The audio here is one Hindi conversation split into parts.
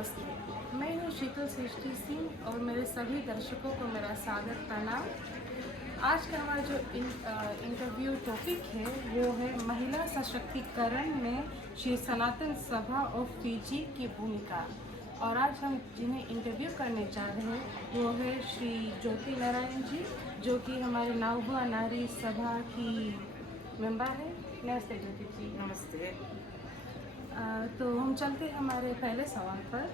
नमस्ते, मैं हूँ शीतल सृष्टि सिंह और मेरे सभी दर्शकों को मेरा सादर प्रणाम। आज का हमारा जो इंटरव्यू टॉपिक है वो है महिला सशक्तिकरण में श्री सनातन सभा ऑफ फिजी की भूमिका। और आज हम जिन्हें इंटरव्यू करने जा रहे हैं वो है श्री ज्योति नारायण जी, जो कि हमारे नावभुआ नारी सभा की मेंबर है। नमस्ते ज्योति जी। नमस्ते। तो हम चलते हैं हमारे पहले सवाल पर।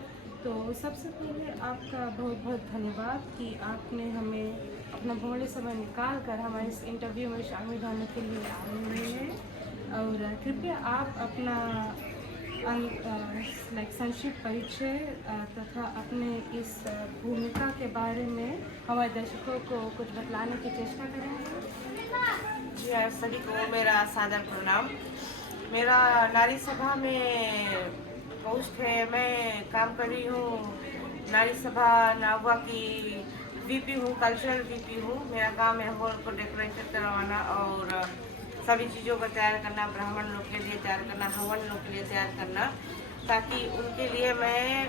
तो सबसे पहले आपका बहुत बहुत धन्यवाद कि आपने हमें अपना बहुमूल्य समय निकाल कर हमारे इस इंटरव्यू में शामिल होने के लिए आए हुए हैं। और कृपया आप अपना संक्षिप्त परिचय तथा अपने इस भूमिका के बारे में हमारे दर्शकों को कुछ बतलाने की चेष्टा करेंगे। जी हाँ, सभी को मेरा सादर प्रणाम। मेरा नारी सभा में पोस्ट है, मैं काम कर रही हूँ नारी सभा नाववा की वीपी हूँ, कल्चरल वीपी हूँ। मेरा काम है हॉल को डेकोरेशन करवाना और सभी चीज़ों को तैयार करना, ब्राह्मण लोग के लिए तैयार करना, हवन लोग के लिए तैयार करना, ताकि उनके लिए मैं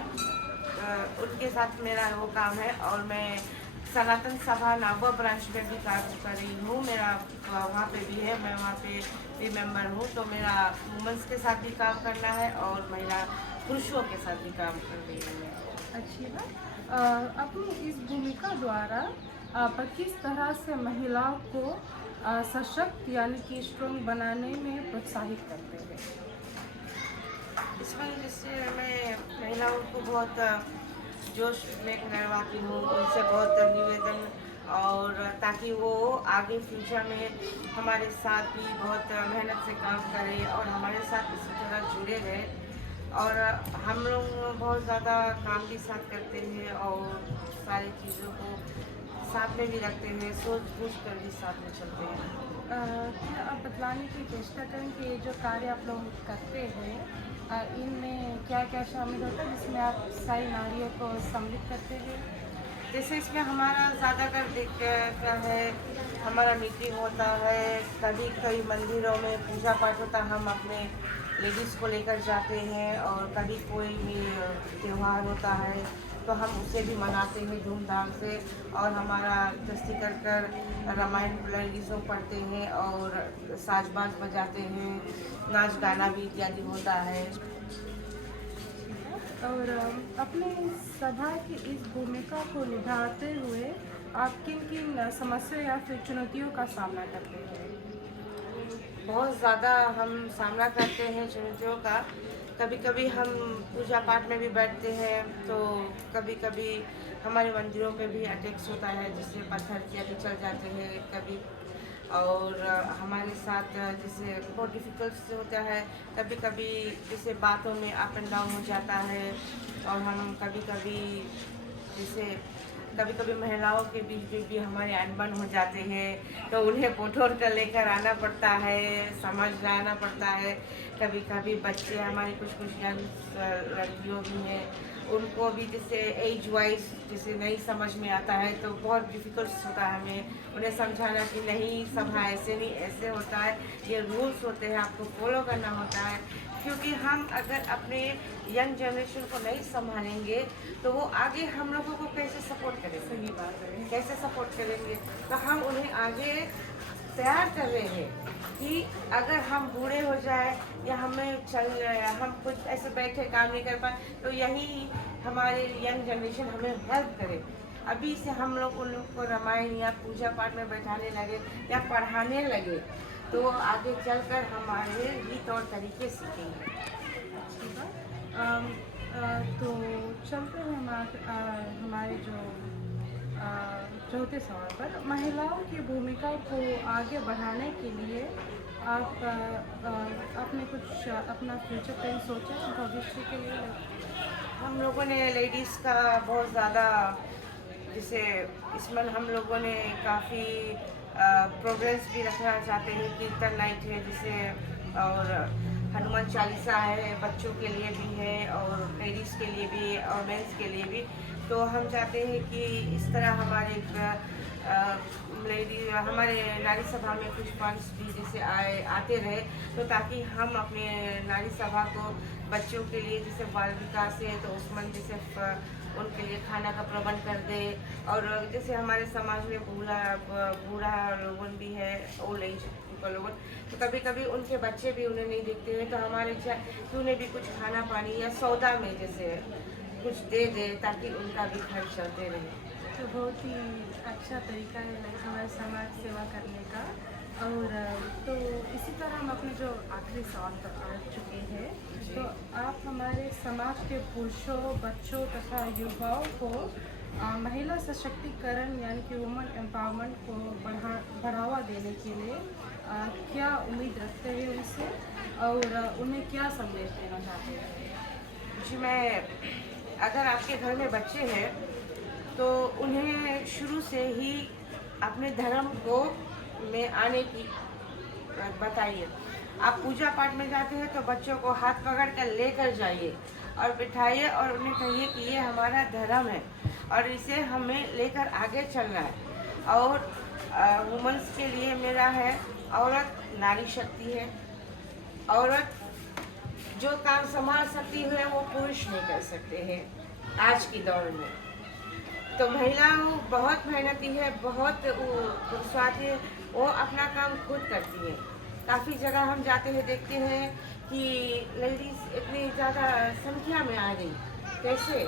उनके साथ मेरा वो काम है। और मैं सनातन सभा नाववा ब्रांच में भी काम कर रही हूँ, मेरा वहाँ पे भी है, मैं वहाँ पे भी मेंबर हूँ। तो मेरा वुमेंस के साथ भी काम करना है और महिला पुरुषों के साथ भी काम कर रही हूँ। अच्छी बात। अपनी इस भूमिका द्वारा आप किस तरह से महिलाओं को सशक्त यानी कि स्ट्रॉन्ग बनाने में प्रोत्साहित करते हैं? इसमें जैसे मैं महिलाओं को बहुत जोश में करवाती हूँ, उनसे बहुत निवेदन, और ताकि वो आगे फ्यूचर में हमारे साथ भी बहुत मेहनत से काम करें और हमारे साथ इसी तरह जुड़े रहें। और हम लोग बहुत ज़्यादा काम भी साथ करते हैं और सारी चीज़ों को साथ में भी रखते हैं, सोच बूझ कर भी साथ में चलते हैं। क्या आप बतलाने की चेष्टा करें कि ये जो कार्य आप लोग करते हैं इनमें क्या क्या शामिल होता है जिसमें आप सारी नारियों को सम्मिलित करते हैं? जैसे इसमें हमारा ज़्यादातर क्या है, हमारा मीटिंग होता है, कभी कभी मंदिरों में पूजा पाठ होता है, हम अपने लेडीज़ को लेकर जाते हैं। और कभी कोई भी त्यौहार होता है तो हम उसे भी मनाते हैं धूमधाम से। और हमारा दस्ती कर कर रामायण लेडीज़ों पढ़ते हैं और साज-बाज बजाते हैं, नाच गाना भी इत्यादि होता है। और अपने सभा की इस भूमिका को निभाते हुए आप किन किन समस्या या फिर चुनौतियों का सामना करते हैं? बहुत ज़्यादा हम सामना करते हैं चुनौतियों का। कभी कभी हम पूजा पाठ में भी बैठते हैं तो कभी कभी हमारे मंदिरों पे भी अटैक्स होता है, जिससे पत्थर इत्यादि चल जाते हैं कभी। और हमारे साथ जैसे बहुत डिफ़िकल्ट होता है, कभी कभी जैसे बातों में अप एंड डाउन हो जाता है। और हम कभी कभी जैसे कभी कभी महिलाओं के बीच भी हमारे अनबन हो जाते हैं, तो उन्हें पोठोर कर लेकर आना पड़ता है, समझ लाना पड़ता है। कभी कभी बच्चे हमारे कुछ यंग लड़कियों भी हैं, उनको भी जैसे एज वाइज जैसे नहीं समझ में आता है तो बहुत डिफ़िकल्ट होता है हमें उन्हें समझाना कि नहीं, सभा ऐसे नहीं ऐसे होता है, ये रूल्स होते हैं, आपको फॉलो करना होता है। क्योंकि हम अगर अपने यंग जनरेशन को नहीं संभालेंगे तो वो आगे हम लोगों को कैसे सपोर्ट करेंगे? सही बात है। कैसे सपोर्ट करेंगे? तो हम उन्हें आगे तैयार कर रहे हैं कि अगर हम बूढ़े हो जाए या हम कुछ ऐसे बैठे काम नहीं कर पाए तो यही हमारे यंग जनरेशन हमें हेल्प करे। अभी से हम लोग उन लोग को रामायण या पूजा पाठ में बैठाने लगे या पढ़ाने लगे तो आगे चलकर हमारे रीत और तरीके सीखेंगे। अच्छी बात। तो चलते हैं हमारे जो चौथे सवाल पर। महिलाओं की भूमिका को आगे बढ़ाने के लिए आप आपने कुछ अपना फ्यूचर प्लान सोचा है भविष्य के लिए? हम लोगों ने लेडीज़ का बहुत ज़्यादा जैसे इसमें हम लोगों ने काफ़ी प्रोग्रेस भी रखना चाहते हैं, कीर्तन नाइट है जिसे, और हनुमान चालीसा है, बच्चों के लिए भी है और लेडीज़ के लिए भी और मेंस के लिए भी। तो हम चाहते हैं कि इस तरह हमारे हमारे नारी सभा में कुछ फंड्स भी जैसे आते रहे, तो ताकि हम अपने नारी सभा को बच्चों के लिए जैसे बाल विकास है तो उसमें जैसे उनके लिए खाना का प्रबंध कर दे। और जैसे हमारे समाज में बूढ़ा लोगों भी है, ओल्ड एज लोगों, तो कभी कभी उनके बच्चे भी उन्हें नहीं देखते हैं, तो हमारे इच्छा कि उन्हें भी कुछ खाना पानी या सौदा में जैसे कुछ दे दे ताकि उनका भी खर्च चलते रहे। तो बहुत ही अच्छा तरीका है हमारे समाज सेवा करने का। और तो इसी तरह हम अपने जो आखिरी सवाल पर आ चुके हैं, तो आप हमारे समाज के पुरुषों, बच्चों तथा युवाओं को महिला सशक्तिकरण यानी कि वुमेन एम्पावरमेंट को बढ़ावा देने के लिए क्या उम्मीद रखते हैं उनसे और उन्हें क्या संदेश देना चाहते हैं? जी, मैं अगर आपके घर में बच्चे हैं तो उन्हें शुरू से ही अपने धर्म को में आने की बताइए। आप पूजा पाठ में जाते हैं तो बच्चों को हाथ पकड़ कर लेकर जाइए और बिठाइए और उन्हें कहिए कि ये हमारा धर्म है और इसे हमें लेकर आगे चलना है। और वुमेन्स के लिए मेरा है, औरत नारी शक्ति है। औरत जो काम संभाल सकती है वो पुरुष नहीं कर सकते हैं आज की दौर में। तो महिलाओं बहुत मेहनती है, बहुत उत्साही है, वो अपना काम खुद करती है। काफ़ी जगह हम जाते हैं देखते हैं कि लेडीज़ इतनी ज़्यादा संख्या में आ गई, कैसे?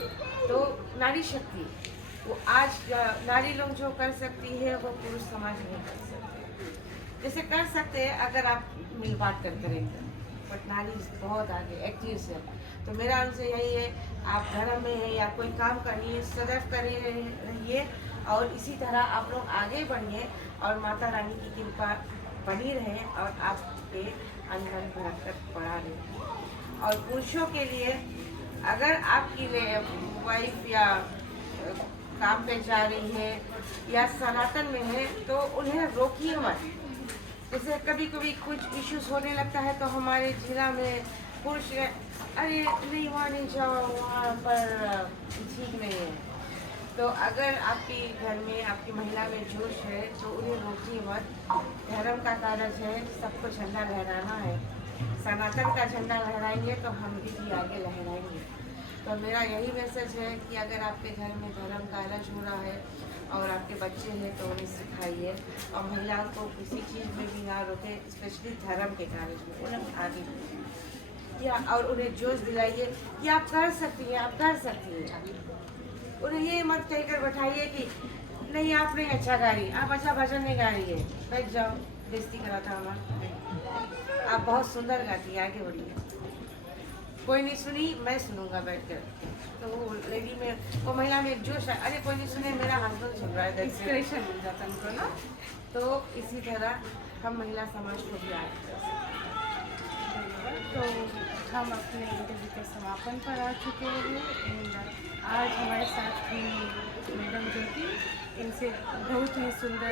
तो नारी शक्ति वो आज नारी लोग जो कर सकती है वो पुरुष समाज नहीं कर सकते। जैसे कर सकते हैं अगर आप मिल बांट कर करेंगे, बट नारी बहुत आगे एक्टिव से। तो मेरा उनसे यही है, आप धर्म में है या कोई काम करिए, सदैव करे रहिए और इसी तरह आप लोग आगे बढ़िए और माता रानी की कृपा बनी रहे और आपके अंदर बरकत बढ़ा रहे। और पुरुषों के लिए अगर आपकी वाइफ या काम पे जा रही है या सनातन में है तो उन्हें रोकिए मत। जैसे कभी कभी कुछ इश्यूज होने लगता है तो हमारे जिला में पुरुष अरे नहीं वहाँ नहीं जाओ, वहाँ पर ठीक नहीं है। तो अगर आपकी घर में आपकी महिला में जोश है तो उन्हें रोकिए मत। धर्म का कारज है, सबको झंडा लहराना है। सनातन का झंडा लहराएंगे तो हम भी आगे लहराएंगे। तो मेरा यही मैसेज है कि अगर आपके घर में धर्म कारज हो रहा है और आपके बच्चे हैं तो उन्हें सिखाइए और महिलाओं को किसी चीज़ में भी ना रोके, स्पेशली धर्म के कार्य में उन्हें आगे या और उन्हें जोश दिलाइए कि आप कर सकती हैं, आप कर सकती हैं। उन्हें ये मत कहकर बैठाइए कि नहीं आप नहीं अच्छा गा रही, आप अच्छा भजन नहीं गा रही है, बैठ जाओ, बेइज्जती करा था हमारा, आप बहुत सुंदर गाती है, आगे बढ़िए। कोई नहीं सुनी, मैं सुनूंगा बैठ कर। तो वो लेडी में वो महिला में जोश है, अरे कोई नहीं सुने, मेरा हस्बैंड सुन रहा है, इंस्पिरेशन मिल जाता है उनको ना। तो इसी तरह हम महिला समाज को भी आगे कर सकते हैं। तो हम अपने इंटरव्यू के समापन पर आ चुके हैं। आज हमारे साथ थी मैडम ज्योति, इनसे बहुत ही सुंदर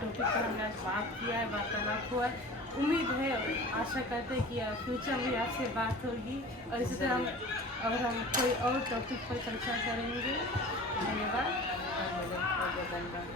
टॉपिक पर हमने बात किया है, वार्तालाप हुआ है। उम्मीद है, आशा करते हैं कि फ्यूचर में आपसे बात होगी और इसी तरह हम कोई और टॉपिक पर चर्चा करेंगे। धन्यवाद। धन्यवाद।